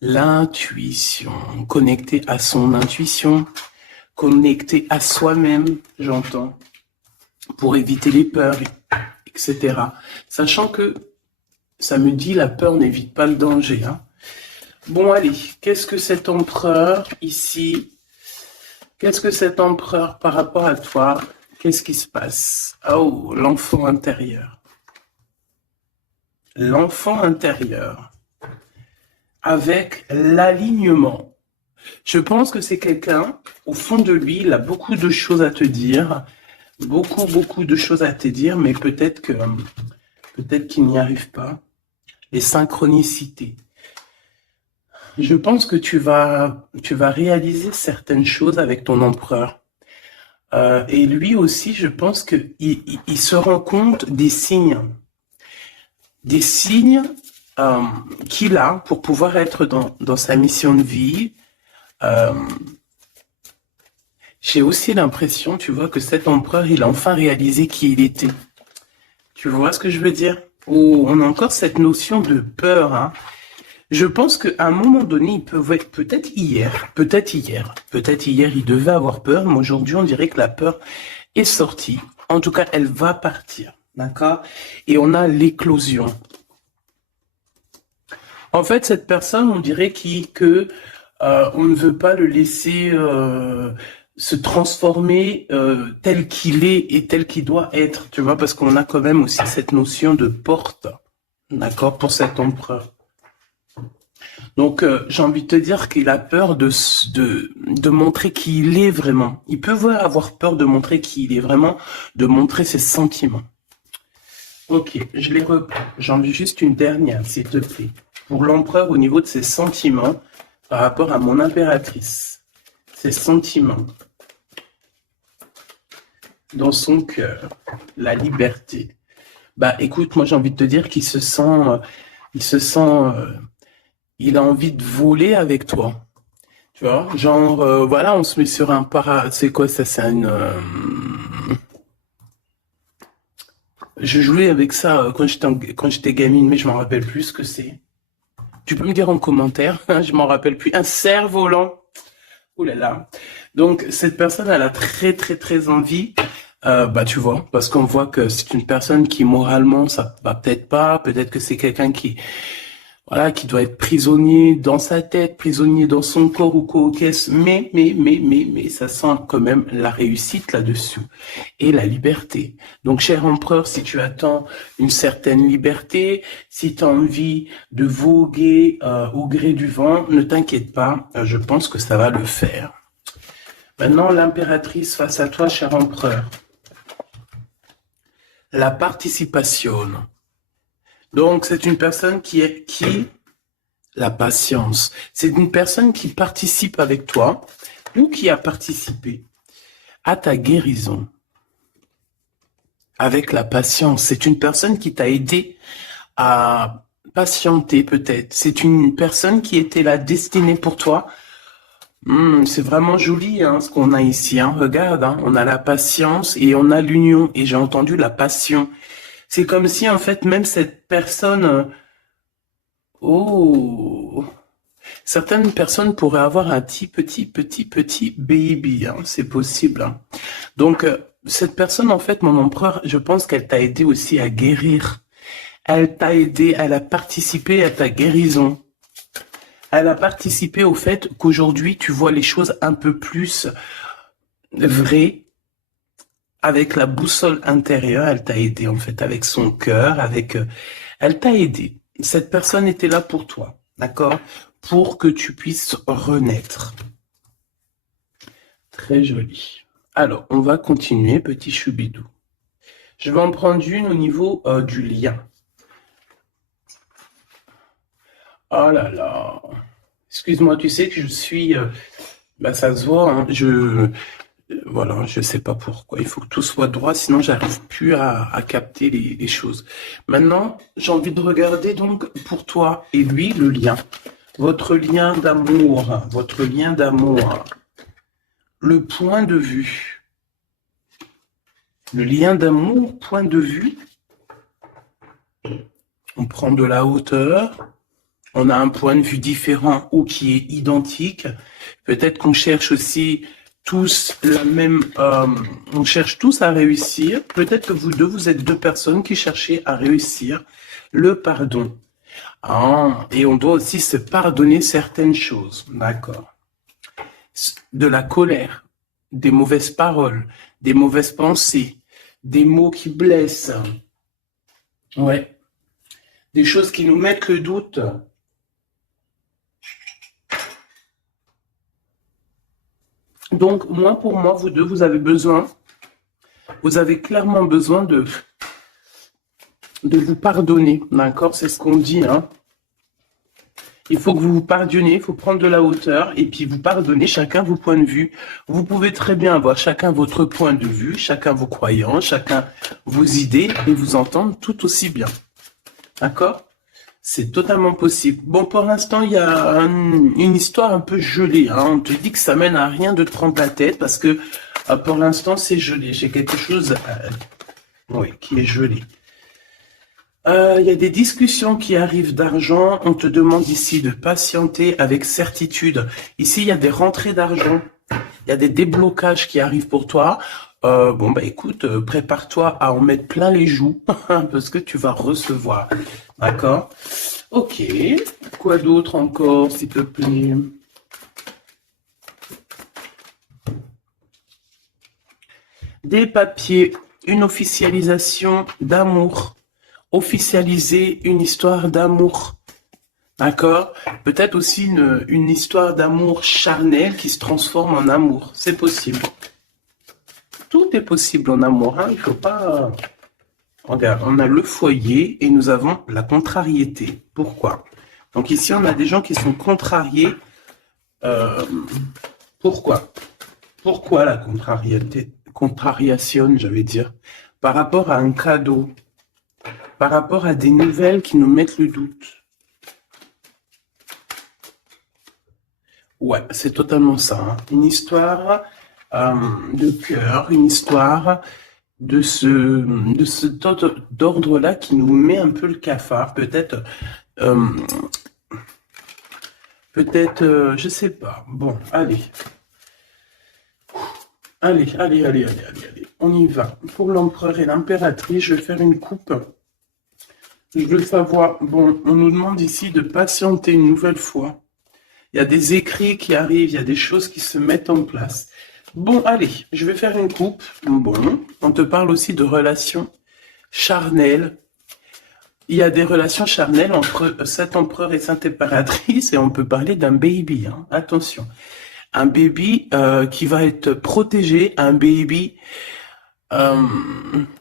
L'intuition, connecté à son intuition, connecté à soi-même, j'entends, pour éviter les peurs, etc. Sachant que ça me dit la peur n'évite pas le danger. Hein. Bon, allez, qu'est-ce que cet empereur ici, qu'est-ce que cet empereur par rapport à toi, qu'est-ce qui se passe? Oh, l'enfant intérieur. L'enfant intérieur. Avec l'alignement. Je pense que c'est quelqu'un, au fond de lui, il a beaucoup de choses à te dire, beaucoup de choses à te dire, mais peut-être qu'il n'y arrive pas. Les synchronicités. Je pense que tu vas réaliser certaines choses avec ton empereur. Et lui aussi, je pense qu'il se rend compte des signes qu'il a pour pouvoir être dans sa mission de vie. J'ai aussi l'impression, tu vois, que cet empereur, il a enfin réalisé qui il était. Tu vois ce que je veux dire? Oh, on a encore cette notion de peur. Hein. Je pense qu'à un moment donné, il peut être peut-être hier, il devait avoir peur, mais aujourd'hui, on dirait que la peur est sortie. En tout cas, elle va partir. D'accord? Et on a l'éclosion. En fait, cette personne, on dirait on ne veut pas le laisser se transformer tel qu'il est et tel qu'il doit être, tu vois, parce qu'on a quand même aussi cette notion de porte, d'accord, pour cet empereur. Donc, j'ai envie de te dire qu'il a peur de montrer qui il est vraiment. Il peut avoir peur de montrer qui il est vraiment, de montrer ses sentiments. Ok, je les reprends. J'en ai juste une dernière, s'il te plaît. Pour l'empereur, au niveau de ses sentiments, par rapport à mon impératrice. Ses sentiments. Dans son cœur. La liberté. Bah, écoute, moi, j'ai envie de te dire qu'il se sent, il a envie de voler avec toi. Tu vois, genre, voilà, on se met sur un c'est quoi ça, c'est une, je jouais avec ça quand j'étais gamine, mais je m'en rappelle plus ce que c'est. Tu peux me dire en commentaire, je m'en rappelle plus. Un cerf-volant. Ouh là là. Donc, cette personne, elle a très, très, très envie, bah, tu vois, parce qu'on voit que c'est une personne qui, moralement, ça va peut-être pas, peut-être que c'est quelqu'un voilà, qui doit être prisonnier dans sa tête, prisonnier dans son corps ou quoi, mais, ça sent quand même la réussite là-dessus et la liberté. Donc, cher empereur, si tu attends une certaine liberté, si tu as envie de voguer au gré du vent, ne t'inquiète pas, je pense que ça va le faire. Maintenant, l'impératrice face à toi, cher empereur. La participation. Donc, c'est une personne la patience. C'est une personne qui participe avec toi ou qui a participé à ta guérison. Avec la patience. C'est une personne qui t'a aidé à patienter peut-être. C'est une personne qui était la destinée pour toi. C'est vraiment joli hein, ce qu'on a ici. Hein. Regarde, hein, on a la patience et on a l'union. Et j'ai entendu la passion. C'est comme si en fait même cette personne... oh, certaines personnes pourraient avoir un petit baby. Hein, c'est possible. Hein. Donc cette personne en fait, mon empereur, je pense qu'elle t'a aidé aussi à guérir. Elle t'a aidé, elle a participé à ta guérison. Elle a participé au fait qu'aujourd'hui, tu vois les choses un peu plus vraies. Avec la boussole intérieure, elle t'a aidé en fait, avec son cœur, elle t'a aidé. Cette personne était là pour toi, d'accord? Pour que tu puisses renaître. Très joli. Alors, on va continuer, petit choubidou. Je vais en prendre une au niveau du lien. Oh là là. Excuse-moi, tu sais que je suis... ça se voit, hein, voilà, je sais pas pourquoi. Il faut que tout soit droit, sinon j'arrive plus à capter les choses. Maintenant, j'ai envie de regarder donc pour toi et lui le lien. Votre lien d'amour, votre lien d'amour. Le point de vue. Le lien d'amour, point de vue. On prend de la hauteur. on a un point de vue différent ou qui est identique. Peut-être qu'on cherche aussi tous la même, on cherche tous à réussir. Peut-être que vous deux, vous êtes deux personnes qui cherchez à réussir le pardon. Ah, et on doit aussi se pardonner certaines choses, d'accord. De la colère, des mauvaises paroles, des mauvaises pensées, des mots qui blessent. Ouais. Des choses qui nous mettent le doute. Donc, pour moi, vous deux, vous avez clairement besoin de vous pardonner, d'accord? C'est ce qu'on dit, hein. Il faut que vous vous pardonniez, il faut prendre de la hauteur et puis vous pardonnez chacun vos points de vue. Vous pouvez très bien avoir chacun votre point de vue, chacun vos croyances, chacun vos idées et vous entendre tout aussi bien. D'accord? C'est totalement possible. Bon, pour l'instant, il y a une histoire un peu gelée, hein. On te dit que ça mène à rien de te prendre la tête parce que pour l'instant, c'est gelé. J'ai quelque chose qui est gelé. Il y a des discussions qui arrivent d'argent. On te demande ici de patienter avec certitude. Ici, il y a des rentrées d'argent. Il y a des déblocages qui arrivent pour toi. Écoute, prépare-toi à en mettre plein les joues parce que tu vas recevoir. D'accord? Ok. Quoi d'autre encore, s'il te plaît? Des papiers, une officialisation d'amour. Officialiser une histoire d'amour. D'accord? Peut-être aussi une histoire d'amour charnel qui se transforme en amour. C'est possible. Tout est possible en amour, hein. Il faut pas... Regarde, on a le foyer et nous avons la contrariété. Pourquoi? Donc ici, on a des gens qui sont contrariés. Pourquoi? Pourquoi la contrariation, j'allais dire, par rapport à un cadeau, par rapport à des nouvelles qui nous mettent le doute. Ouais, c'est totalement ça, hein. Une histoire de cœur, une histoire de cet ordre-là qui nous met un peu le cafard. Peut-être, je sais pas. Bon, allez. Allez. On y va. Pour l'empereur et l'impératrice, je vais faire une coupe. Je veux savoir, bon, on nous demande ici de patienter une nouvelle fois. Il y a des écrits qui arrivent, il y a des choses qui se mettent en place. Bon, allez, je vais faire une coupe. Bon, on te parle aussi de relations charnelles. Il y a des relations charnelles entre cet empereur et cette impératrice et on peut parler d'un baby, hein. Attention. Un baby qui va être protégé, un baby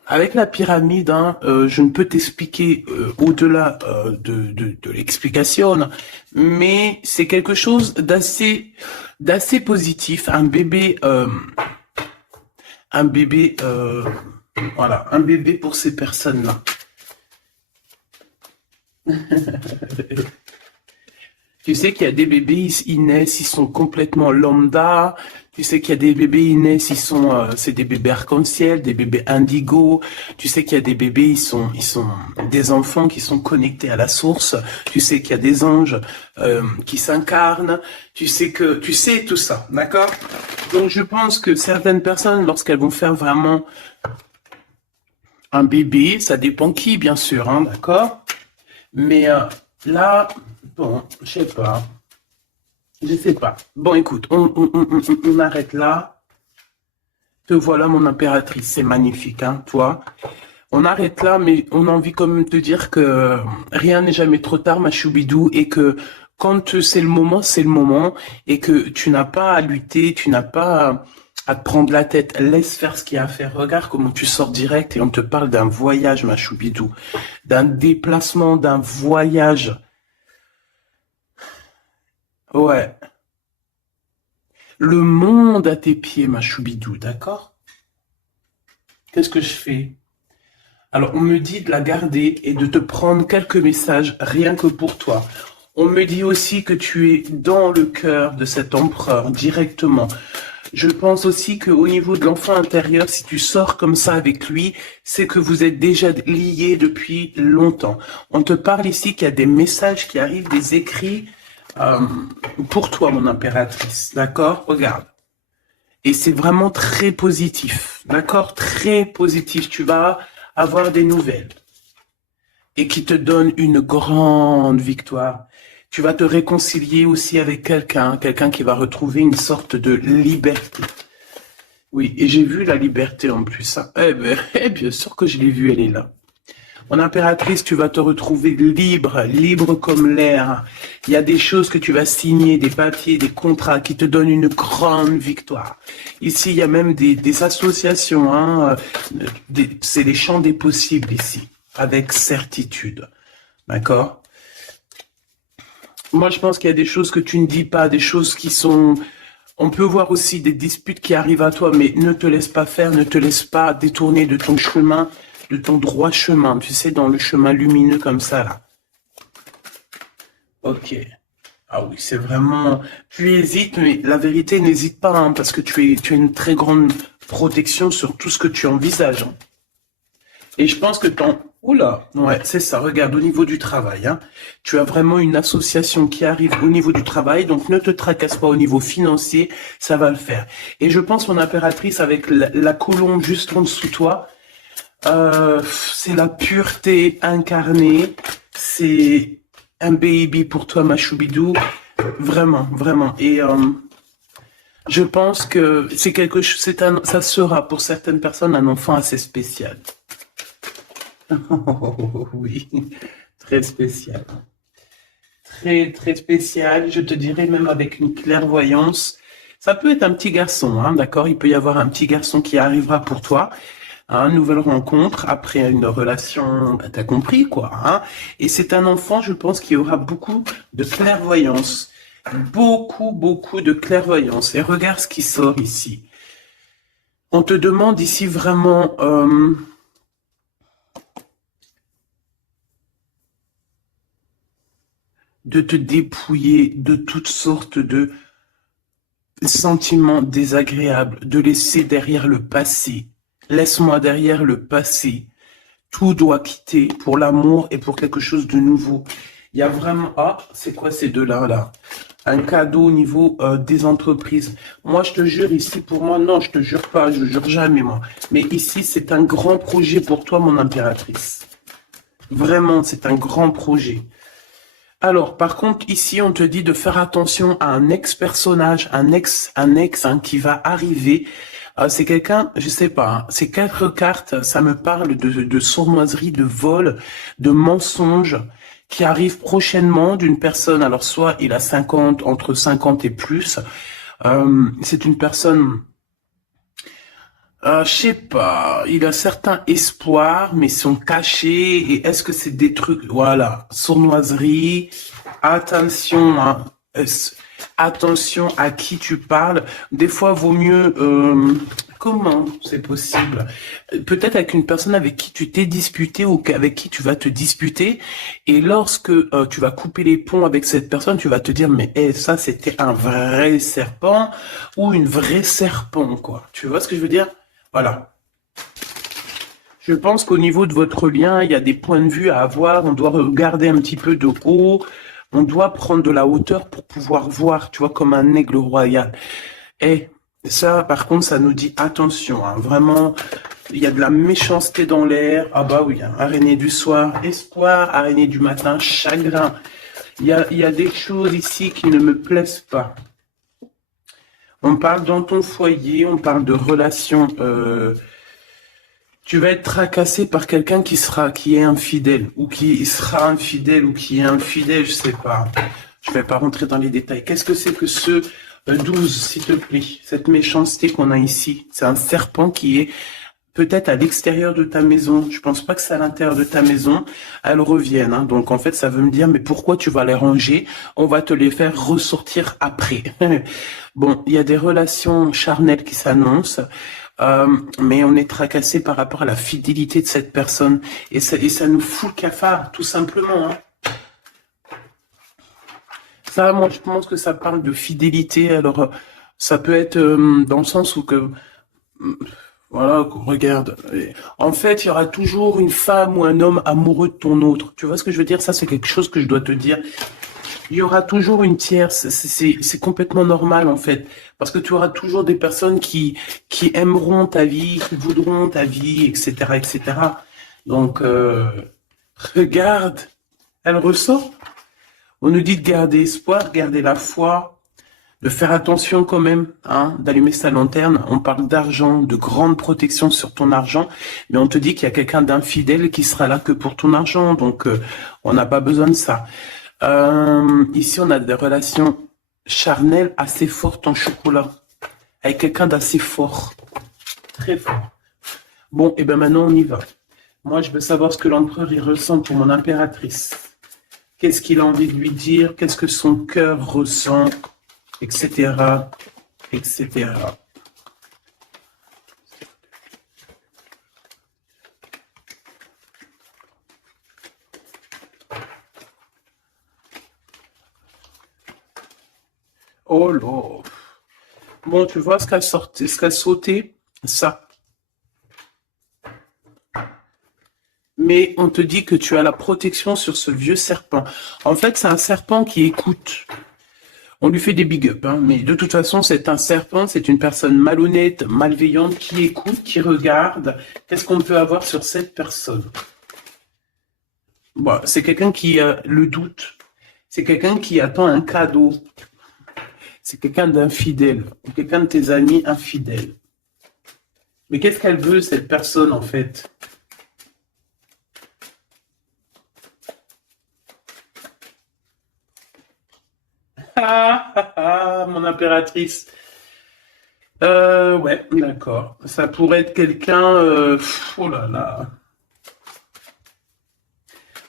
avec la pyramide, hein, je ne peux t'expliquer au-delà de l'explication, mais c'est quelque chose d'assez positif. Un bébé, voilà, un bébé pour ces personnes-là. Tu sais qu'il y a des bébés, ils naissent, ils sont complètement lambda. Tu sais qu'il y a des bébés, ils naissent, c'est des bébés arc-en-ciel, des bébés indigo. Tu sais qu'il y a des bébés, ils sont des enfants qui sont connectés à la source. Tu sais qu'il y a des anges qui s'incarnent. Tu sais tout ça, d'accord? Donc je pense que certaines personnes, lorsqu'elles vont faire vraiment un bébé, ça dépend qui, bien sûr, hein, d'accord? Mais là, bon, je sais pas. Bon, écoute, on arrête là. Te voilà, mon impératrice. C'est magnifique, hein, toi. On arrête là, mais on a envie quand même de te dire que rien n'est jamais trop tard, ma choubidou, et que quand c'est le moment, et que tu n'as pas à lutter, tu n'as pas à te prendre la tête. Laisse faire ce qu'il y a à faire. Regarde comment tu sors direct et on te parle d'un voyage, ma choubidou. D'un déplacement, d'un voyage. Ouais. Le monde à tes pieds, ma choubidou, d'accord? Qu'est-ce que je fais? Alors, on me dit de la garder et de te prendre quelques messages rien que pour toi. On me dit aussi que tu es dans le cœur de cet empereur directement. Je pense aussi qu'au niveau de l'enfant intérieur, si tu sors comme ça avec lui, c'est que vous êtes déjà liés depuis longtemps. On te parle ici qu'il y a des messages qui arrivent, des écrits euh, pour toi, mon impératrice. D'accord? Regarde. Et c'est vraiment très positif. D'accord? Très positif. Tu vas avoir des nouvelles. Et qui te donnent une grande victoire. Tu vas te réconcilier aussi avec quelqu'un qui va retrouver une sorte de liberté. Oui, et j'ai vu la liberté en plus. Hein. Bien sûr que je l'ai vue, elle est là. Mon impératrice, tu vas te retrouver libre, libre comme l'air. Il y a des choses que tu vas signer, des papiers, des contrats qui te donnent une grande victoire. Ici, il y a même des associations. Hein, c'est les champs des possibles ici, avec certitude. D'accord? Moi, je pense qu'il y a des choses que tu ne dis pas, des choses qui sont... On peut voir aussi des disputes qui arrivent à toi, mais ne te laisse pas faire, ne te laisse pas détourner de ton chemin, de ton droit chemin, tu sais, dans le chemin lumineux comme ça, là. Ok. Ah oui, c'est vraiment... Tu hésites, mais la vérité, n'hésite pas, hein, parce que tu as une très grande protection sur tout ce que tu envisages. Hein. Et je pense que ton... Oula, ouais, c'est ça. Regarde, au niveau du travail, hein, tu as vraiment une association qui arrive au niveau du travail, donc ne te tracasse pas au niveau financier, ça va le faire. Et je pense, mon impératrice, avec la colombe juste en dessous de toi, c'est la pureté incarnée, c'est un baby pour toi, ma choubidou, vraiment, vraiment. Et je pense que c'est quelque chose, ça sera pour certaines personnes un enfant assez spécial. Oh, oui, très spécial. Très, très spécial. Je te dirais même avec une clairvoyance. Ça peut être un petit garçon, hein, d'accord? Il peut y avoir un petit garçon qui arrivera pour toi. Hein, nouvelle rencontre après une relation, bah, t'as compris quoi. Hein? Et c'est un enfant, je pense, qui aura beaucoup de clairvoyance. Beaucoup, beaucoup de clairvoyance. Et regarde ce qui sort ici. On te demande ici vraiment... de te dépouiller de toutes sortes de sentiments désagréables, de laisser derrière le passé. Laisse-moi derrière le passé. Tout doit quitter pour l'amour et pour quelque chose de nouveau. Il y a vraiment... Ah, c'est quoi ces deux-là, là? Un cadeau au niveau des entreprises. Moi, je te jure, ici, pour moi, non, je te jure pas, je jure jamais, moi. Mais ici, c'est un grand projet pour toi, mon impératrice. Vraiment, c'est un grand projet. Alors, par contre, ici, on te dit de faire attention à un ex-personnage, un ex hein, qui va arriver. C'est quelqu'un, je sais pas, hein, ces 4 cartes, ça me parle de sournoiserie, de vol, de mensonge qui arrive prochainement d'une personne. Alors, soit il a 50, entre 50 et plus. C'est une personne... je sais pas, il a certains espoirs, mais sont cachés. Et est-ce que c'est des trucs, voilà, sournoiserie, attention, hein, attention à qui tu parles. Des fois, vaut mieux, comment c'est possible? Peut-être avec une personne avec qui tu t'es disputé ou avec qui tu vas te disputer. Et lorsque tu vas couper les ponts avec cette personne, tu vas te dire, mais ça, c'était un vrai serpent ou une vraie serpent, quoi. Tu vois ce que je veux dire? Voilà. Je pense qu'au niveau de votre lien, il y a des points de vue à avoir. On doit regarder un petit peu de haut. On doit prendre de la hauteur pour pouvoir voir, tu vois, comme un aigle royal. Et ça, par contre, ça nous dit attention. Hein, vraiment, il y a de la méchanceté dans l'air. Ah bah oui, hein, araignée du soir, espoir, araignée du matin, chagrin. Il y a des choses ici qui ne me plaisent pas. On parle dans ton foyer, on parle de relations. Tu vas être tracassé par quelqu'un qui est infidèle, ou qui sera infidèle, ou qui est infidèle, je sais pas. Je vais pas rentrer dans les détails. Qu'est-ce que c'est que ce 12, s'il te plaît? Cette méchanceté qu'on a ici. C'est un serpent qui est peut-être à l'extérieur de ta maison. Je pense pas que c'est à l'intérieur de ta maison. Elles reviennent. Hein. Donc en fait, ça veut me dire, mais pourquoi tu vas les ranger? On va te les faire ressortir après. Bon, il y a des relations charnelles qui s'annoncent. Mais on est tracassé par rapport à la fidélité de cette personne. Et ça nous fout le cafard, tout simplement. Hein. Ça, moi, je pense que ça parle de fidélité. Alors, Ça peut être dans le sens où que, voilà, regarde. En fait, il y aura toujours une femme ou un homme amoureux de ton autre. Tu vois ce que je veux dire? Ça, c'est quelque chose que je dois te dire. Il y aura toujours une tierce. C'est complètement normal, en fait. Parce que tu auras toujours des personnes qui aimeront ta vie, qui voudront ta vie, etc., etc. Donc, regarde, elle ressort. On nous dit de garder espoir, garder la foi, de faire attention quand même, hein, d'allumer sa lanterne. On parle d'argent, de grande protection sur ton argent, mais on te dit qu'il y a quelqu'un d'infidèle qui sera là que pour ton argent, donc on n'a pas besoin de ça. Ici, on a des relations charnelles assez fortes en chocolat, avec quelqu'un d'assez fort, très fort. Bon, et ben maintenant on y va. Moi, je veux savoir ce que l'empereur il ressent pour mon impératrice. Qu'est-ce qu'il a envie de lui dire? Qu'est-ce que son cœur ressent? Etc. Etc. Oh là. Bon, tu vois ce qu'a sorti, ce qu'a sauté? Ça. Mais on te dit que tu as la protection sur ce vieux serpent. En fait, c'est un serpent qui écoute. On lui fait des big up, hein, mais de toute façon, c'est un serpent, c'est une personne malhonnête, malveillante, qui écoute, qui regarde. Qu'est-ce qu'on peut avoir sur cette personne? Bon, c'est quelqu'un qui a le doute. C'est quelqu'un qui attend un cadeau. C'est quelqu'un d'infidèle, ou quelqu'un de tes amis infidèles. Mais qu'est-ce qu'elle veut, cette personne, en fait? Ah, ah, ah, mon impératrice. Ouais, d'accord. Ça pourrait être quelqu'un... oh là là.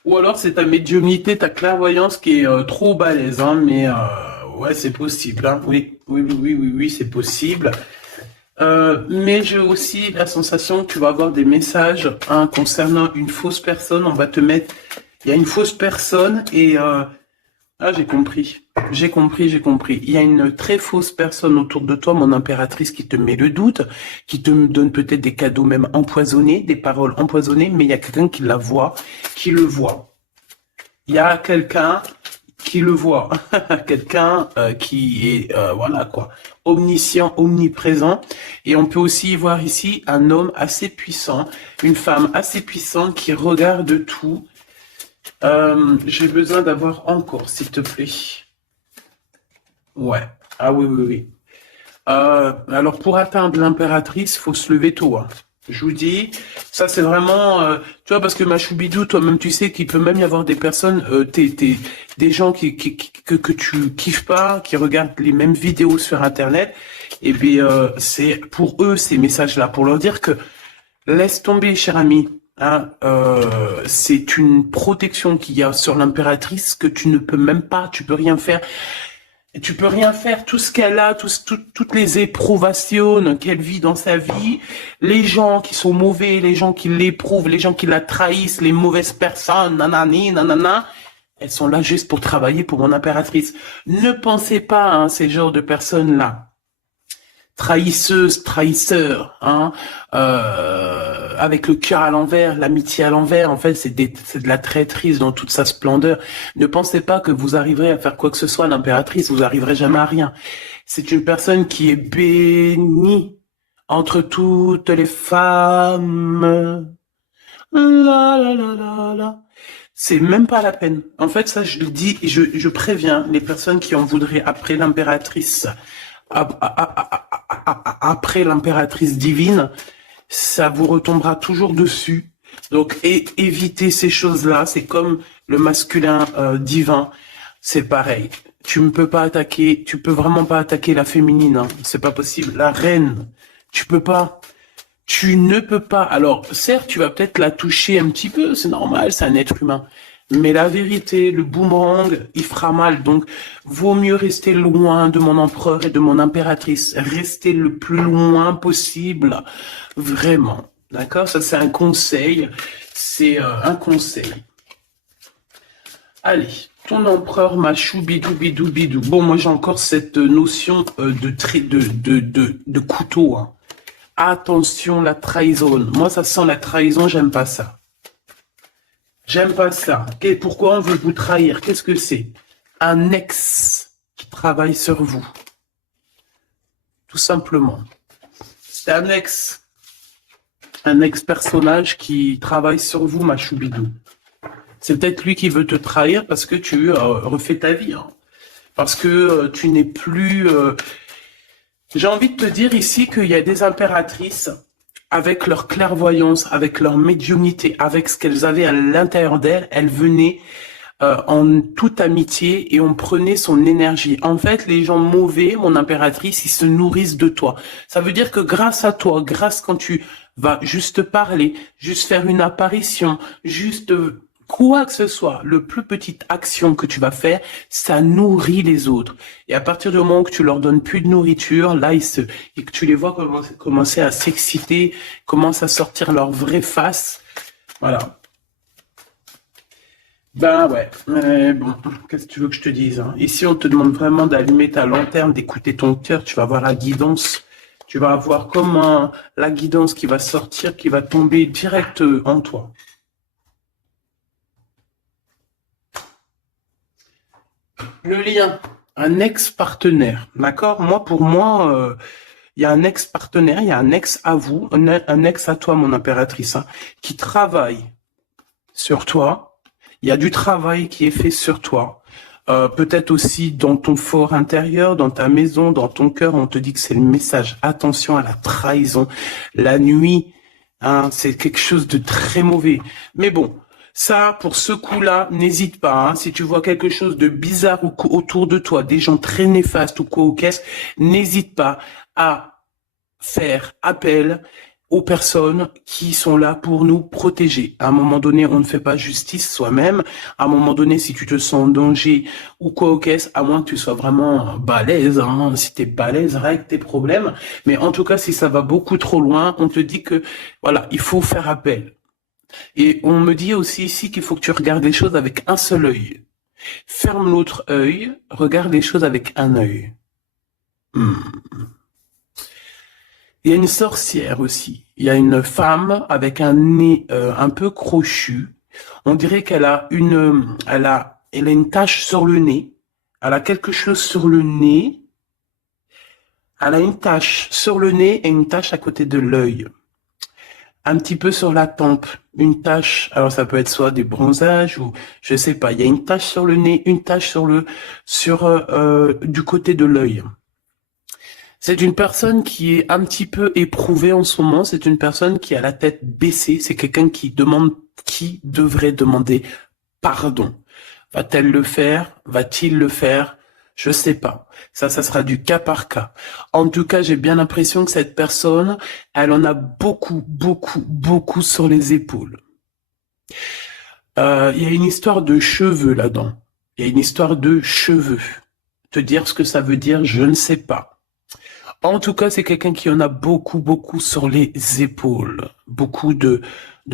Ou alors c'est ta médiumnité, ta clairvoyance qui est trop balèze, hein, mais ouais, c'est possible, hein. Oui, oui, oui, oui, oui, oui, c'est possible. Mais j'ai aussi la sensation que tu vas avoir des messages, hein, concernant une fausse personne. On va te mettre... Il y a une fausse personne et... ah, j'ai compris. J'ai compris, j'ai compris. Il y a une très fausse personne autour de toi, mon impératrice, qui te met le doute, qui te donne peut-être des cadeaux même empoisonnés, des paroles empoisonnées, mais il y a quelqu'un qui la voit, qui le voit. Il y a quelqu'un qui le voit, quelqu'un qui est, voilà quoi, omniscient, omniprésent. Et on peut aussi voir ici un homme assez puissant, une femme assez puissante qui regarde tout. J'ai besoin d'avoir encore, s'il te plaît. Ouais. Ah oui, oui, oui. Alors, pour atteindre l'impératrice, faut se lever tôt, hein. Je vous dis, ça c'est vraiment, tu vois, parce que ma choubidou, toi-même, tu sais qu'il peut même y avoir des personnes, des gens que tu kiffes pas, qui regardent les mêmes vidéos sur Internet, et puis c'est pour eux ces messages-là, pour leur dire que laisse tomber, cher ami. Hein, c'est une protection qu'il y a sur l'impératrice que tu ne peux même pas, tu peux rien faire. Et tu peux rien faire, tout ce qu'elle a, toutes les éprouvations qu'elle vit dans sa vie, les gens qui sont mauvais, les gens qui l'éprouvent, les gens qui la trahissent, les mauvaises personnes, nanani, nanana, elles sont là juste pour travailler pour mon impératrice. Ne pensez pas à ces genres de personnes-là. Trahisseuse, trahisseur, hein, avec le cœur à l'envers, l'amitié à l'envers, en fait, c'est de la traîtrise dans toute sa splendeur. Ne pensez pas que vous arriverez à faire quoi que ce soit à l'impératrice, vous arriverez jamais à rien. C'est une personne qui est bénie entre toutes les femmes. La la la la la. C'est même pas la peine. En fait, ça, je le dis, et je préviens les personnes qui en voudraient après l'impératrice, après l'impératrice divine, ça vous retombera toujours dessus. Donc, évitez ces choses-là. C'est comme le masculin divin. C'est pareil. Tu ne peux pas attaquer, tu peux vraiment pas attaquer la féminine, hein. C'est pas possible. La reine, tu peux pas. Tu ne peux pas. Alors, certes, tu vas peut-être la toucher un petit peu, c'est normal, c'est un être humain. Mais la vérité, le boomerang, il fera mal. Donc, vaut mieux rester loin de mon empereur et de mon impératrice. Rester le plus loin possible. Vraiment. D'accord? Ça, c'est un conseil. C'est un conseil. Allez. Ton empereur m'a bidou bidou bidou. Bon, moi j'ai encore cette notion de couteau. Hein. Attention, la trahison. Moi, ça sent la trahison, j'aime pas ça. J'aime pas ça. Pourquoi on veut vous trahir? Qu'est-ce que c'est? Un ex qui travaille sur vous. Tout simplement. C'est un ex-personnage qui travaille sur vous, ma choubidou. C'est peut-être lui qui veut te trahir parce que tu refais ta vie. Hein. Parce que tu n'es plus... J'ai envie de te dire ici qu'il y a des impératrices avec leur clairvoyance, avec leur médiumnité, avec ce qu'elles avaient à l'intérieur d'elles, elles venaient en toute amitié et on prenait son énergie. En fait, les gens mauvais, mon impératrice, ils se nourrissent de toi. Ça veut dire que grâce à toi, grâce quand tu vas juste parler, juste faire une apparition, juste quoi que ce soit, le plus petite action que tu vas faire, ça nourrit les autres. Et à partir du moment que tu leur donnes plus de nourriture, là, et que tu les vois commencer à s'exciter, commencent à sortir leur vraie face. Voilà. Ben ouais, bon, qu'est-ce que tu veux que je te dise hein? Ici, on te demande vraiment d'allumer ta lanterne, d'écouter ton cœur, tu vas avoir la guidance, tu vas avoir comme la guidance qui va sortir, qui va tomber direct en toi. Le lien, un ex-partenaire, d'accord? Moi, pour moi, il y a un ex-partenaire, il y a un ex à vous, un ex à toi, mon impératrice, hein, qui travaille sur toi. Il y a du travail qui est fait sur toi. Peut-être aussi dans ton fort intérieur, dans ta maison, dans ton cœur, on te dit que c'est le message. Attention à la trahison. La nuit, hein, c'est quelque chose de très mauvais. Mais bon, ça, pour ce coup-là, n'hésite pas. Hein, si tu vois quelque chose de bizarre autour de toi, des gens très néfastes ou quoi ou qu'est-ce, n'hésite pas à faire appel aux personnes qui sont là pour nous protéger. À un moment donné, on ne fait pas justice soi-même. À un moment donné, si tu te sens en danger ou quoi au caisse, à moins que tu sois vraiment balèze, hein, si tu es balèze, règle tes problèmes. Mais en tout cas, si ça va beaucoup trop loin, on te dit que voilà, il faut faire appel. Et on me dit aussi ici qu'il faut que tu regardes les choses avec un seul œil. Ferme l'autre œil, regarde les choses avec un œil. Il y a une sorcière aussi. Il y a une femme avec un nez un peu crochu. On dirait qu'elle a elle a une tache sur le nez. Elle a quelque chose sur le nez. Elle a une tache sur le nez et une tache à côté de l'œil. Un petit peu sur la tempe, une tache. Alors ça peut être soit des bronzages ou je sais pas. Il y a une tache sur le nez, une tache sur du côté de l'œil. C'est une personne qui est un petit peu éprouvée en ce moment. C'est une personne qui a la tête baissée. C'est quelqu'un qui devrait demander pardon. Va-t-elle le faire? Va-t-il le faire? Je sais pas. Ça sera du cas par cas. En tout cas, j'ai bien l'impression que cette personne, elle en a beaucoup, beaucoup, beaucoup sur les épaules. Il y a une histoire de cheveux là-dedans. Il y a une histoire de cheveux. Te dire ce que ça veut dire, je ne sais pas. En tout cas, c'est quelqu'un qui en a beaucoup, beaucoup sur les épaules. Beaucoup de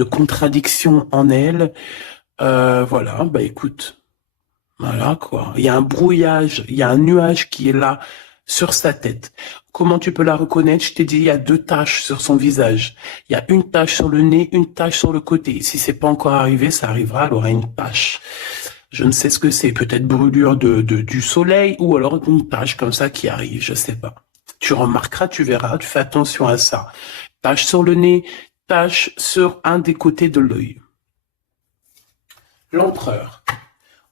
contradictions en elle. Voilà, bah écoute, voilà quoi. Il y a un brouillage, il y a un nuage qui est là sur sa tête. Comment tu peux la reconnaître? Je t'ai dit, il y a 2 taches sur son visage. Il y a une tache sur le nez, une tache sur le côté. Si c'est pas encore arrivé, ça arrivera, elle aura une tache. Je ne sais ce que c'est, peut-être brûlure du soleil ou alors une tache comme ça qui arrive, je sais pas. Tu remarqueras, tu verras, tu fais attention à ça. Tache sur le nez, tache sur un des côtés de l'œil. L'empereur.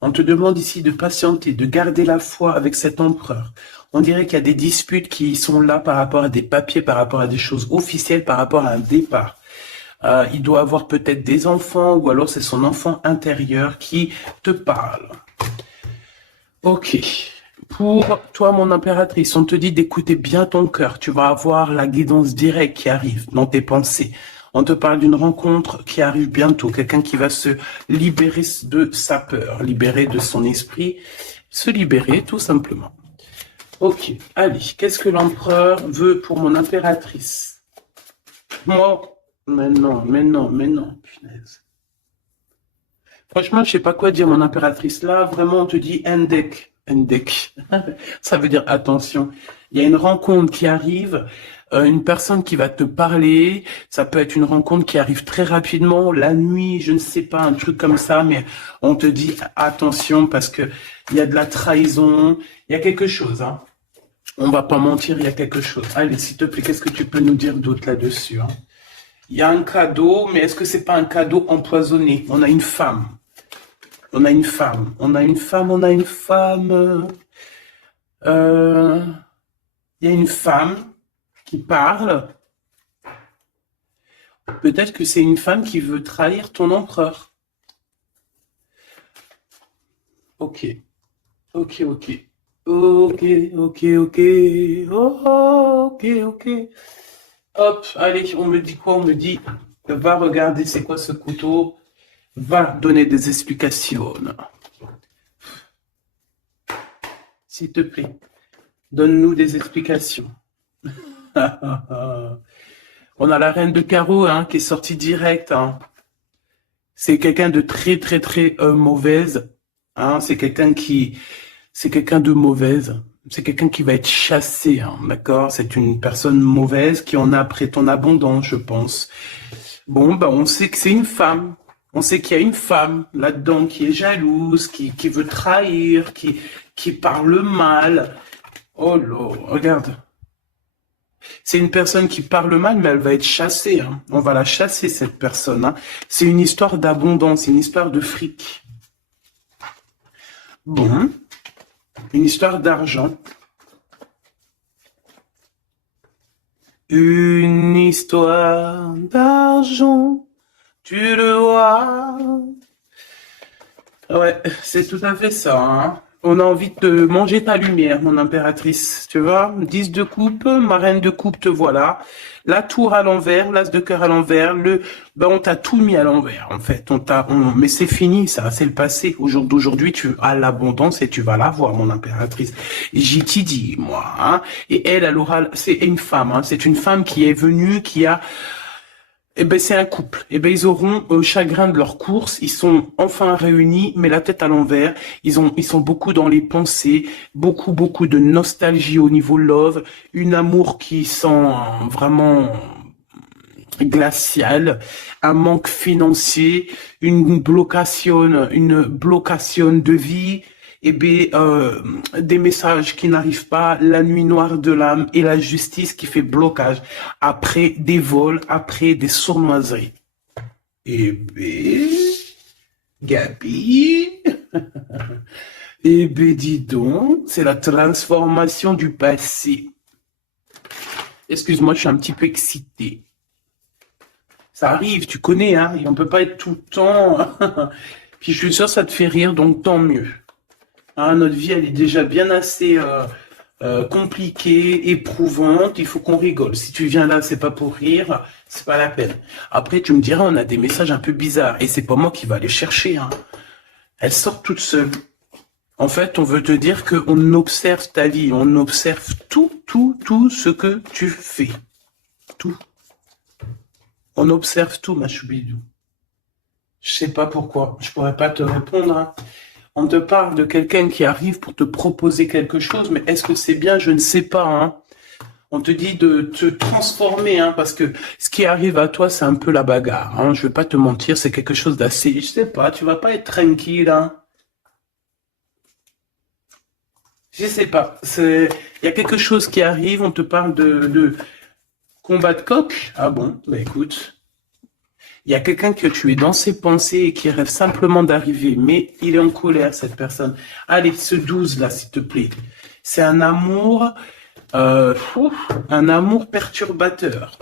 On te demande ici de patienter, de garder la foi avec cet empereur. On dirait qu'il y a des disputes qui sont là par rapport à des papiers, par rapport à des choses officielles, par rapport à un départ. Il doit avoir peut-être des enfants ou alors c'est son enfant intérieur qui te parle. Ok. Pour toi, mon impératrice, on te dit d'écouter bien ton cœur. Tu vas avoir la guidance directe qui arrive dans tes pensées. On te parle d'une rencontre qui arrive bientôt. Quelqu'un qui va se libérer de sa peur, libérer de son esprit, se libérer tout simplement. Ok, allez, qu'est-ce que l'empereur veut pour mon impératrice? Moi, mais non, punaise. Franchement, je sais pas quoi dire, mon impératrice. Là, vraiment, on te dit endek. Endek. Ça veut dire attention. Il y a une rencontre qui arrive, une personne qui va te parler. Ça peut être une rencontre qui arrive très rapidement, la nuit, je ne sais pas, un truc comme ça, mais on te dit attention parce que il y a de la trahison, il y a quelque chose, hein. On va pas mentir, il y a quelque chose. Allez, s'il te plaît, qu'est-ce que tu peux nous dire d'autre là-dessus, hein? Il y a un cadeau, mais est-ce que c'est pas un cadeau empoisonné? On a une femme. On a une femme. On a une femme, on a une femme. Euh, il y a une femme qui parle. Peut-être que c'est une femme qui veut trahir ton empereur. Ok. Ok, ok. Ok, ok, ok. Oh, ok, ok. Hop, allez, on me dit quoi? On me dit, va regarder c'est quoi ce couteau. Va donner des explications. S'il te plaît, donne-nous des explications. On a la reine de carreau hein, qui est sortie direct. Hein. C'est quelqu'un de très très très mauvaise. Hein. C'est quelqu'un de mauvaise. C'est quelqu'un qui va être chassé, hein, d'accord? C'est une personne mauvaise qui en a après ton abondance, je pense. Bon, bah on sait que c'est une femme. On sait qu'il y a une femme là-dedans qui est jalouse, qui veut trahir, qui parle mal. Oh là, regarde. C'est une personne qui parle mal, mais elle va être chassée. Hein. On va la chasser, cette personne. Hein. C'est une histoire d'abondance, une histoire de fric. Bon, une histoire d'argent. Une histoire d'argent, tu le vois. Ouais, c'est tout à fait ça. Hein. On a envie de manger ta lumière, mon impératrice. Tu vois, 10 de coupe, ma reine de coupe, te voilà. La tour à l'envers, l'as de cœur à l'envers, on t'a tout mis à l'envers, en fait. Mais c'est fini, ça, c'est le passé. D'aujourd'hui, tu as l'abondance et tu vas l'avoir, mon impératrice. J'y t'y dis, moi, hein. Et elle aura, c'est une femme, hein. C'est une femme qui est venue, qui a, eh ben, c'est un couple. Eh ben, ils auront chagrin de leur course. Ils sont enfin réunis, mais la tête à l'envers. Ils sont beaucoup dans les pensées, beaucoup de nostalgie au niveau love, une amour qui sent vraiment glacial, un manque financier, une blocation de vie, et bien, des messages qui n'arrivent pas, la nuit noire de l'âme et la justice qui fait blocage après des vols, après des sournoiseries. Et bien, Gabi, et bien dis donc, c'est la transformation du passé. Excuse-moi, je suis un petit peu excité. Ça arrive, tu connais, hein, et on peut pas être tout le temps. Puis je suis sûr que ça te fait rire, donc tant mieux. Hein, notre vie, elle est déjà bien assez compliquée, éprouvante. Il faut qu'on rigole. Si tu viens là, c'est pas pour rire, c'est pas la peine. Après, tu me diras, on a des messages un peu bizarres, et c'est pas moi qui va les chercher. Hein. Elles sortent toutes seules. En fait, on veut te dire qu'on observe ta vie, on observe tout ce que tu fais. Tout. On observe tout, ma choubidou. Je sais pas pourquoi, je pourrais pas te répondre. Hein. On te parle de quelqu'un qui arrive pour te proposer quelque chose, mais est-ce que c'est bien? Je ne sais pas. Hein. On te dit de te transformer, hein, parce que ce qui arrive à toi, c'est un peu la bagarre. Hein. Je vais pas te mentir, c'est quelque chose d'assez... Je sais pas, tu vas pas être tranquille. Hein. Je sais pas. Il y a quelque chose qui arrive, on te parle de combat de coq. Ah bon, bah écoute... Il y a quelqu'un que tu es dans ses pensées et qui rêve simplement d'arriver, mais il est en colère, cette personne. Allez, ce 12 là, s'il te plaît. C'est un amour perturbateur.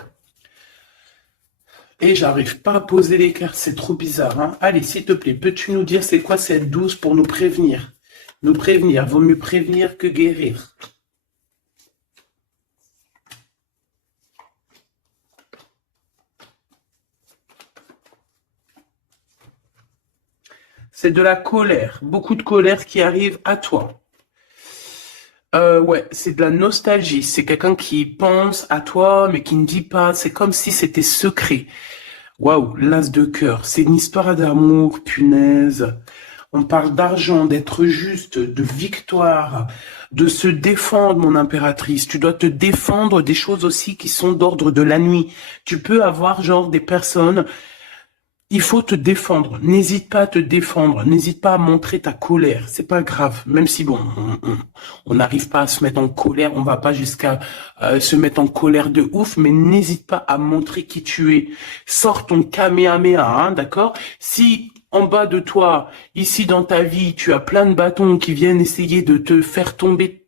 Et j'arrive pas à poser les cartes, c'est trop bizarre. Hein. Allez, s'il te plaît, peux-tu nous dire c'est quoi cette 12 pour nous prévenir? Nous prévenir, vaut mieux prévenir que guérir. C'est de la colère, beaucoup de colère qui arrive à toi. Ouais, c'est de la nostalgie. C'est quelqu'un qui pense à toi, mais qui ne dit pas. C'est comme si c'était secret. Waouh, l'as de cœur. C'est une histoire d'amour, punaise. On parle d'argent, d'être juste, de victoire, de se défendre, mon impératrice. Tu dois te défendre des choses aussi qui sont d'ordre de la nuit. Tu peux avoir genre des personnes. Il faut te défendre. N'hésite pas à te défendre. N'hésite pas à montrer ta colère. C'est pas grave. Même si bon, on n'arrive pas à se mettre en colère, on va pas jusqu'à se mettre en colère de ouf, mais n'hésite pas à montrer qui tu es. Sors ton Kamehameha, hein, d'accord? Si en bas de toi, ici dans ta vie, tu as plein de bâtons qui viennent essayer de te faire tomber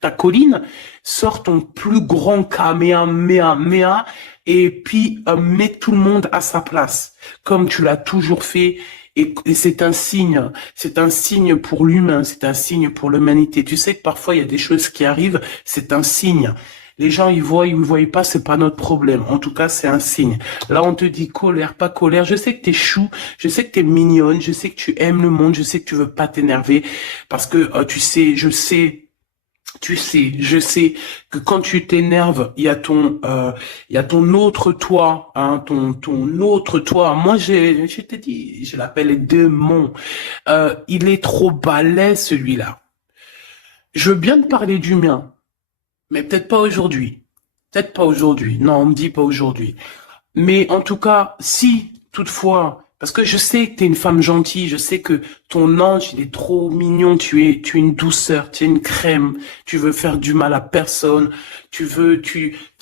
ta colline, sors ton plus grand Kamehameha et puis mets tout le monde à sa place, comme tu l'as toujours fait. Et c'est un signe pour l'humain, c'est un signe pour l'humanité. Tu sais que parfois il y a des choses qui arrivent, c'est un signe. Les gens, ils voient, ils ne voient pas, c'est pas notre problème. En tout cas, c'est un signe. Là, on te dit colère, pas colère. Je sais que t'es chou, je sais que t'es mignonne, je sais que tu aimes le monde, je sais que tu veux pas t'énerver, parce que tu sais, je sais que quand tu t'énerves, il y a ton autre toi, hein, ton autre toi. Moi, je t'ai dit, je l'appelle démon. Il est trop balèze, celui-là. Je veux bien te parler du mien, mais peut-être pas aujourd'hui. Peut-être pas aujourd'hui. Non, on me dit pas aujourd'hui. Mais en tout cas, si toutefois, parce que je sais que tu es une femme gentille, je sais que ton ange, il est trop mignon, tu es une douceur, tu es une crème, tu veux faire du mal à personne, tu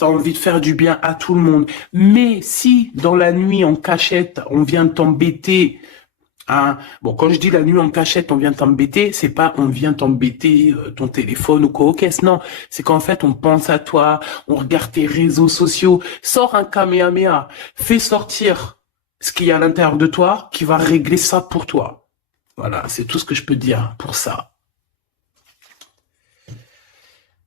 as envie de faire du bien à tout le monde. Mais si dans la nuit en cachette, on vient t'embêter, hein, bon, quand je dis la nuit en cachette, on vient t'embêter, c'est pas on vient t'embêter ton téléphone ou quoi, caisse, non. C'est qu'en fait, on pense à toi, on regarde tes réseaux sociaux, sors un Kamehameha, fais sortir ce qu'il y a à l'intérieur de toi qui va régler ça pour toi. Voilà, c'est tout ce que je peux dire pour ça.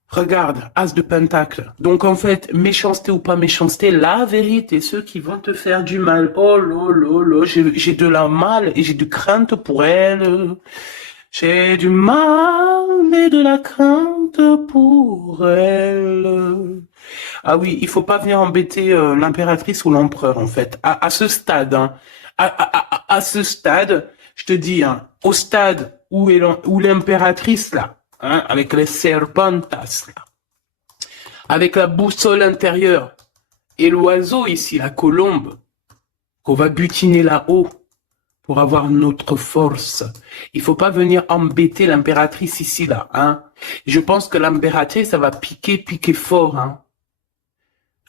Regarde, As de Pentacle. Donc en fait, méchanceté ou pas méchanceté, la vérité, ceux qui vont te faire du mal, oh là, j'ai de la mal et j'ai de crainte pour elle. J'ai du mal et de la crainte pour elle. Ah oui, il faut pas venir embêter l'impératrice ou l'empereur en fait. À ce stade, hein, à ce stade, je te dis, hein, au stade où l'impératrice là, hein, avec les serpentas là, avec la boussole intérieure et l'oiseau ici, la colombe, qu'on va butiner là-haut pour avoir notre force. Il faut pas venir embêter l'impératrice ici là, hein. Je pense que l'impératrice, ça va piquer fort, hein.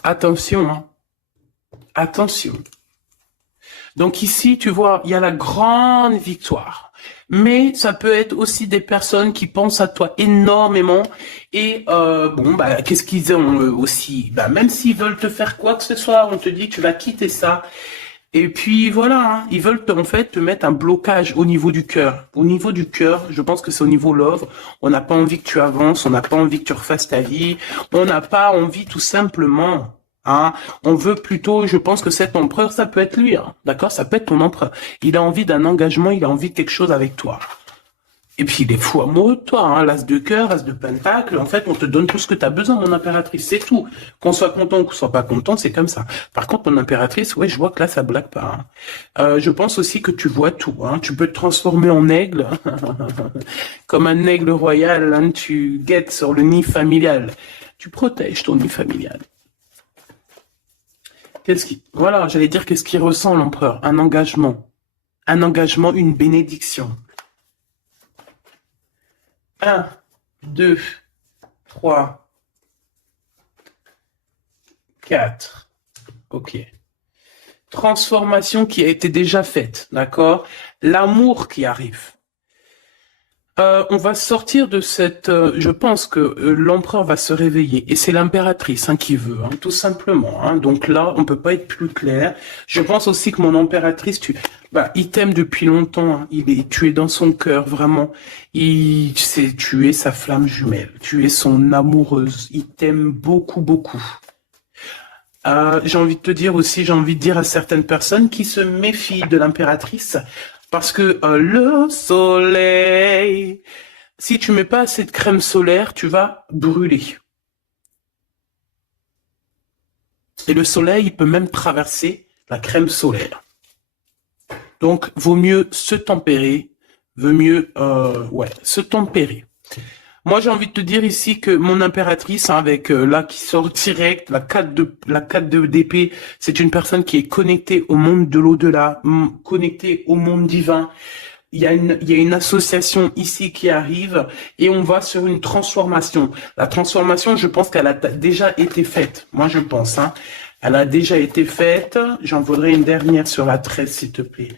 Attention, hein. Attention. Donc ici, tu vois, il y a la grande victoire. Mais ça peut être aussi des personnes qui pensent à toi énormément. Et bon, bah, qu'est-ce qu'ils ont aussi? Bah, même s'ils veulent te faire quoi que ce soit, on te dit tu vas quitter ça. Et puis voilà, hein, ils veulent en fait te mettre un blocage au niveau du cœur. Au niveau du cœur, je pense que c'est au niveau love. On n'a pas envie que tu avances, on n'a pas envie que tu refasses ta vie, on n'a pas envie tout simplement. Hein, on veut plutôt, je pense que cet empereur, ça peut être lui, hein, d'accord, ça peut être ton empereur. Il a envie d'un engagement, il a envie de quelque chose avec toi. Et puis il est fou amoureux de toi, hein, l'as de cœur, as de pentacle, en fait on te donne tout ce que tu as besoin, mon impératrice, c'est tout. Qu'on soit content ou qu'on soit pas content, c'est comme ça. Par contre, mon impératrice, ouais, je vois que là ça blague pas. Hein. Je pense aussi que tu vois tout, hein. Tu peux te transformer en aigle, comme un aigle royal, hein, tu guettes sur le nid familial. Tu protèges ton nid familial. Voilà, j'allais dire qu'est-ce qu'il ressent l'empereur, un engagement, une bénédiction. 1, 2, 3, 4. Ok. Transformation qui a été déjà faite, d'accord? L'amour qui arrive. On va sortir de cette... je pense que l'empereur va se réveiller. Et c'est l'impératrice hein, qui veut, hein, tout simplement. Hein. Donc là, on peut pas être plus clair. Je pense aussi que mon impératrice, il t'aime depuis longtemps. Hein. Tu es dans son cœur, vraiment. Tu es sa flamme jumelle. Tu es son amoureuse. Il t'aime beaucoup, beaucoup. J'ai envie de te dire aussi, j'ai envie de dire à certaines personnes qui se méfient de l'impératrice, parce que le soleil, si tu mets pas assez de crème solaire, tu vas brûler. Et le soleil, il peut même traverser la crème solaire. Donc, vaut mieux se tempérer, vaut mieux ouais, se tempérer. Moi, j'ai envie de te dire ici que mon impératrice, hein, avec là qui sort direct, la 4 d'épée, c'est une personne qui est connectée au monde de l'au-delà, connectée au monde divin. Il y a une association ici qui arrive et on va sur une transformation. La transformation, je pense qu'elle a déjà été faite. Moi, je pense, hein. Elle a déjà été faite. J'en voudrais une dernière sur la 13, s'il te plaît.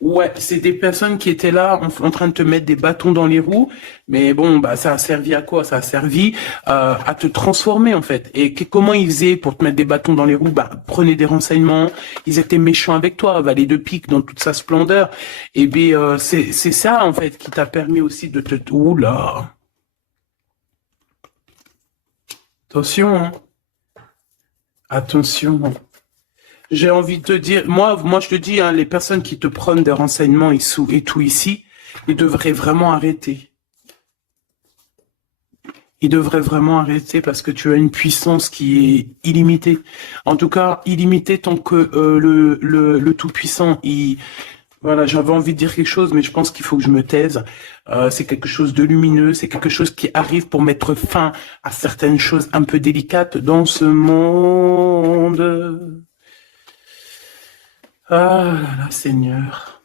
Ouais, c'est des personnes qui étaient là en train de te mettre des bâtons dans les roues. Mais bon, bah, ça a servi à quoi? Ça a servi à te transformer, en fait. Et comment ils faisaient pour te mettre des bâtons dans les roues? Bah, prenez des renseignements. Ils étaient méchants avec toi, valet de pique dans toute sa splendeur. Et bien, c'est ça, en fait, qui t'a permis aussi de te... Oula! Attention, hein. Attention. J'ai envie de te dire, moi je te dis, hein, les personnes qui te prennent des renseignements et tout ici, ils devraient vraiment arrêter. Ils devraient vraiment arrêter parce que tu as une puissance qui est illimitée. En tout cas, illimitée tant que le Tout-Puissant, voilà, j'avais envie de dire quelque chose, mais je pense qu'il faut que je me taise. C'est quelque chose de lumineux, c'est quelque chose qui arrive pour mettre fin à certaines choses un peu délicates dans ce monde. Ah là là, Seigneur.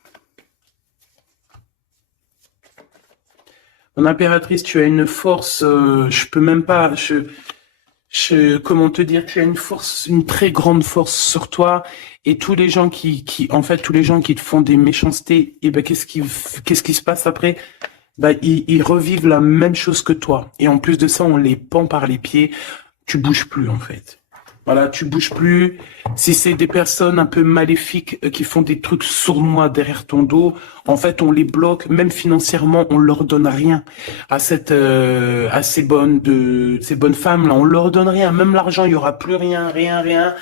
Mon impératrice, tu as une force, je peux même pas, comment te dire, tu as une force, une très grande force sur toi, et tous les gens en fait, tous les gens qui te font des méchancetés, et ben, qu'est-ce qui se passe après? Bah, ils revivent la même chose que toi. Et en plus de ça, on les pend par les pieds. Tu bouges plus, en fait. Voilà, tu bouges plus. Si c'est des personnes un peu maléfiques qui font des trucs sournois derrière ton dos, en fait, on les bloque, même financièrement, on leur donne rien à ces bonnes femmes là, on leur donne rien, même l'argent, il y aura plus rien, rien.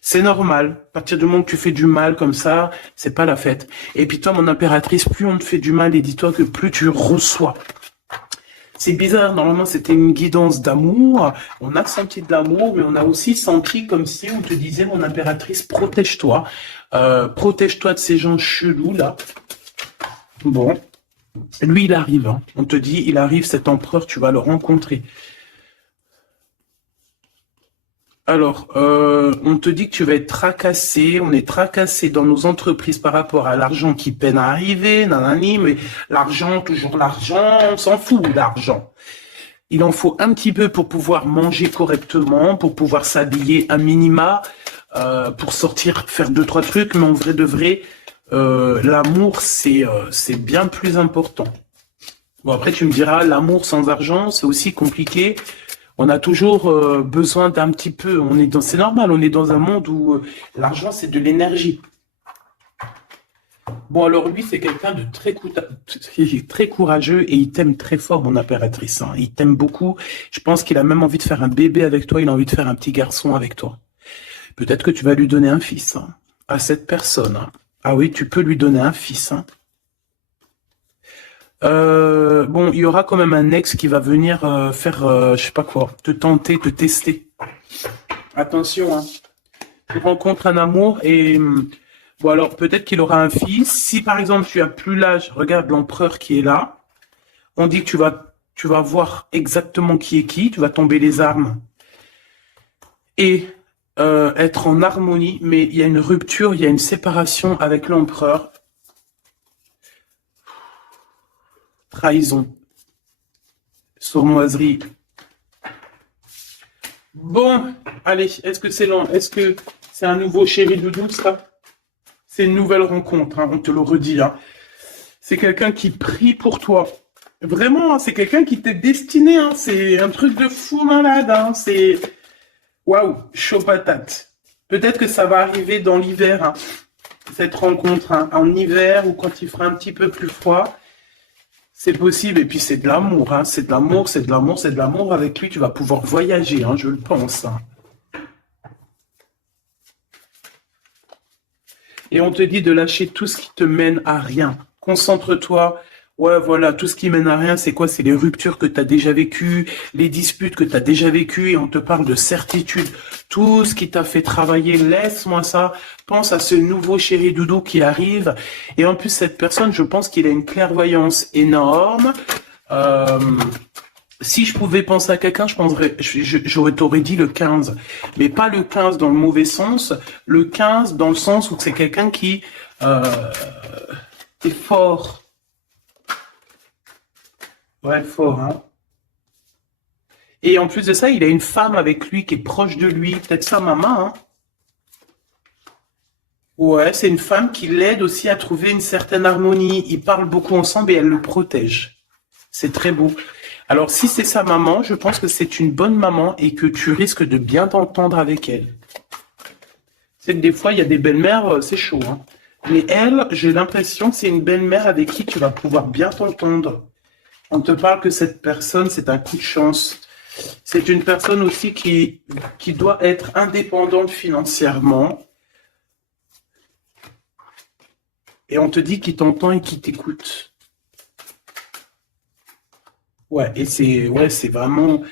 C'est normal. À partir du moment que tu fais du mal comme ça, c'est pas la fête. Et puis toi, mon impératrice, plus on te fait du mal, et dis-toi que plus tu reçois. C'est bizarre, normalement c'était une guidance d'amour, on a senti de l'amour, mais on a aussi senti comme si on te disait, mon impératrice, protège-toi, protège-toi de ces gens chelous là. Bon, lui il arrive, hein. On te dit, il arrive, cet empereur, tu vas le rencontrer. Alors, on te dit que tu vas être tracassé, on est tracassé dans nos entreprises par rapport à l'argent qui peine à arriver, nanani, mais l'argent, toujours l'argent, on s'en fout d'argent. Il en faut un petit peu pour pouvoir manger correctement, pour pouvoir s'habiller un minima, pour sortir, faire 2-3 trucs, mais en vrai de vrai, l'amour, c'est bien plus important. Bon, après, tu me diras, l'amour sans argent, c'est aussi compliqué. On a toujours besoin d'un petit peu, c'est normal, on est dans un monde où l'argent, c'est de l'énergie. Bon, alors lui, c'est quelqu'un de très courageux et il t'aime très fort, mon impératrice, hein. Il t'aime beaucoup. Je pense qu'il a même envie de faire un bébé avec toi, il a envie de faire un petit garçon avec toi. Peut-être que tu vas lui donner un fils, hein, à cette personne, hein. Ah oui, tu peux lui donner un fils, hein. Bon, il y aura quand même un ex qui va venir faire, je sais pas quoi, te tenter, te tester. Attention, hein. Tu rencontres un amour et bon alors peut-être qu'il aura un fils. Si par exemple tu as plus l'âge, regarde l'empereur qui est là. On dit que tu vas voir exactement qui est qui. Tu vas tomber les armes et être en harmonie. Mais il y a une rupture, il y a une séparation avec l'empereur. Trahison, sournoiserie. Bon, allez, est-ce que c'est long? Est-ce que c'est un nouveau chéri doudou, ça? C'est une nouvelle rencontre, hein, on te le redit, hein. C'est quelqu'un qui prie pour toi. Vraiment, hein, c'est quelqu'un qui t'est destiné, hein. C'est un truc de fou malade, hein. C'est... Waouh, chaud patate. Peut-être que ça va arriver dans l'hiver, hein, cette rencontre, hein, en hiver ou quand il fera un petit peu plus froid. C'est possible, et puis c'est de l'amour, hein. C'est de l'amour, c'est de l'amour, c'est de l'amour. Avec lui, tu vas pouvoir voyager, hein, je le pense, hein. Et on te dit de lâcher tout ce qui te mène à rien. Concentre-toi, Ouais, voilà, tout ce qui mène à rien, c'est quoi? C'est les ruptures que tu as déjà vécues, les disputes que tu as déjà vécues, et on te parle de certitude. Tout ce qui t'a fait travailler, laisse-moi ça. Pense à ce nouveau chéri doudou qui arrive. Et en plus, cette personne, je pense qu'il a une clairvoyance énorme. Euh, Si je pouvais penser à quelqu'un, j'aurais t'aurais dit le 15. Mais pas le 15 dans le mauvais sens, le 15 dans le sens où c'est quelqu'un qui euh, est fort. Ouais, fort, hein. Et en plus de ça, il a une femme avec lui qui est proche de lui, peut-être sa maman, hein. Ouais, c'est une femme qui l'aide aussi à trouver une certaine harmonie. Ils parlent beaucoup ensemble et elle le protège. C'est très beau. Alors, si c'est sa maman, je pense que c'est une bonne maman et que tu risques de bien t'entendre avec elle. C'est que des fois, il y a des belles-mères, c'est chaud, hein. Mais elle, j'ai l'impression que c'est une belle-mère avec qui tu vas pouvoir bien t'entendre. On te parle que cette personne, c'est un coup de chance. C'est une personne aussi qui doit être indépendante financièrement. Et on te dit qu'il t'entend et qu'il t'écoute. Ouais, et c'est vraiment,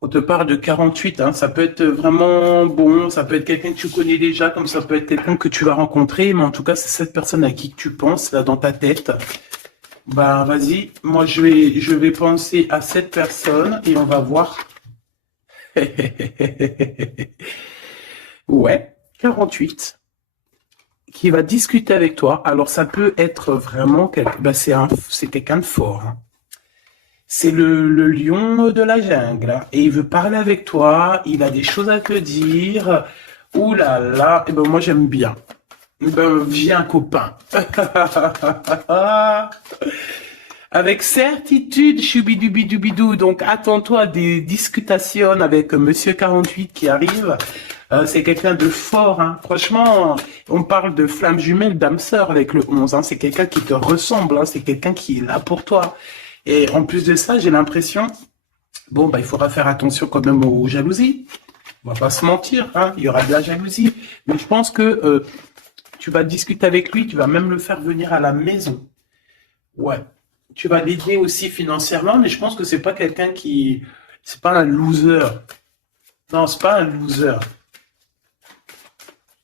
on te parle de 48, hein, ça peut être vraiment bon, ça peut être quelqu'un que tu connais déjà, comme ça peut être quelqu'un que tu vas rencontrer, mais en tout cas, c'est cette personne à qui tu penses, là, dans ta tête. Bah, vas-y, moi, je vais penser à cette personne et on va voir. Ouais, 48, qui va discuter avec toi. Alors, ça peut être vraiment, bah, c'est quelqu'un de fort, hein. C'est le lion de la jungle, hein. Et il veut parler avec toi, il a des choses à te dire. Ouh là là, et ben moi j'aime bien. Eh ben viens copain. Avec certitude, choubidoubidoubidou. Donc attends-toi à des discutations avec Monsieur 48 qui arrive. C'est quelqu'un de fort, hein. Franchement, on parle de flamme jumelle, d'âme sœur avec le 11, hein. C'est quelqu'un qui te ressemble, hein. C'est quelqu'un qui est là pour toi. Et en plus de ça, j'ai l'impression, bon, bah, il faudra faire attention quand même aux jalousies. On va pas se mentir, hein, il y aura de la jalousie. Mais je pense que tu vas discuter avec lui, tu vas même le faire venir à la maison. Ouais. Tu vas l'aider aussi financièrement, mais je pense que c'est pas quelqu'un qui, c'est pas un loser. Non, c'est pas un loser.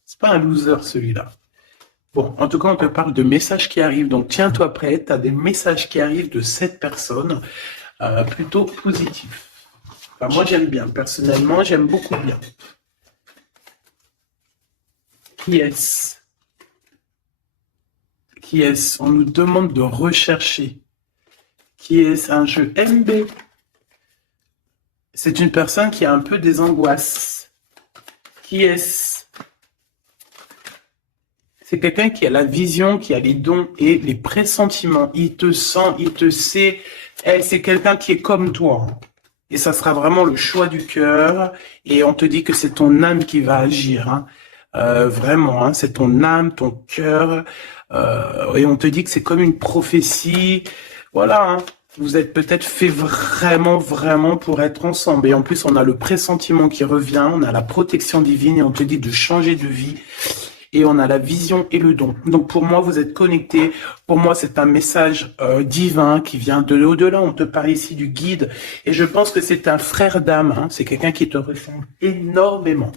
C'est pas un loser celui-là. Bon, en tout cas, on te parle de messages qui arrivent, donc tiens-toi prêt, tu as des messages qui arrivent de cette personne, plutôt positifs. Enfin, moi, j'aime bien, personnellement, j'aime beaucoup bien. Qui est-ce? Qui est-ce? On nous demande de rechercher. Qui est-ce? Un jeu MB. C'est une personne qui a un peu des angoisses. Qui est-ce? C'est quelqu'un qui a la vision, qui a les dons et les pressentiments. Il te sent, il te sait. Eh, c'est quelqu'un qui est comme toi. Et ça sera vraiment le choix du cœur. Et on te dit que c'est ton âme qui va agir, hein. Vraiment, hein, c'est ton âme, ton cœur. Et on te dit que c'est comme une prophétie. Voilà, hein. Vous êtes peut-être fait vraiment, vraiment pour être ensemble. Et en plus, on a le pressentiment qui revient, on a la protection divine et on te dit de changer de vie. Et on a la vision et le don. Donc pour moi, vous êtes connectés. Pour moi, c'est un message divin qui vient de l'au-delà. On te parle ici du guide. Et je pense que c'est un frère d'âme, hein. C'est quelqu'un qui te ressemble énormément.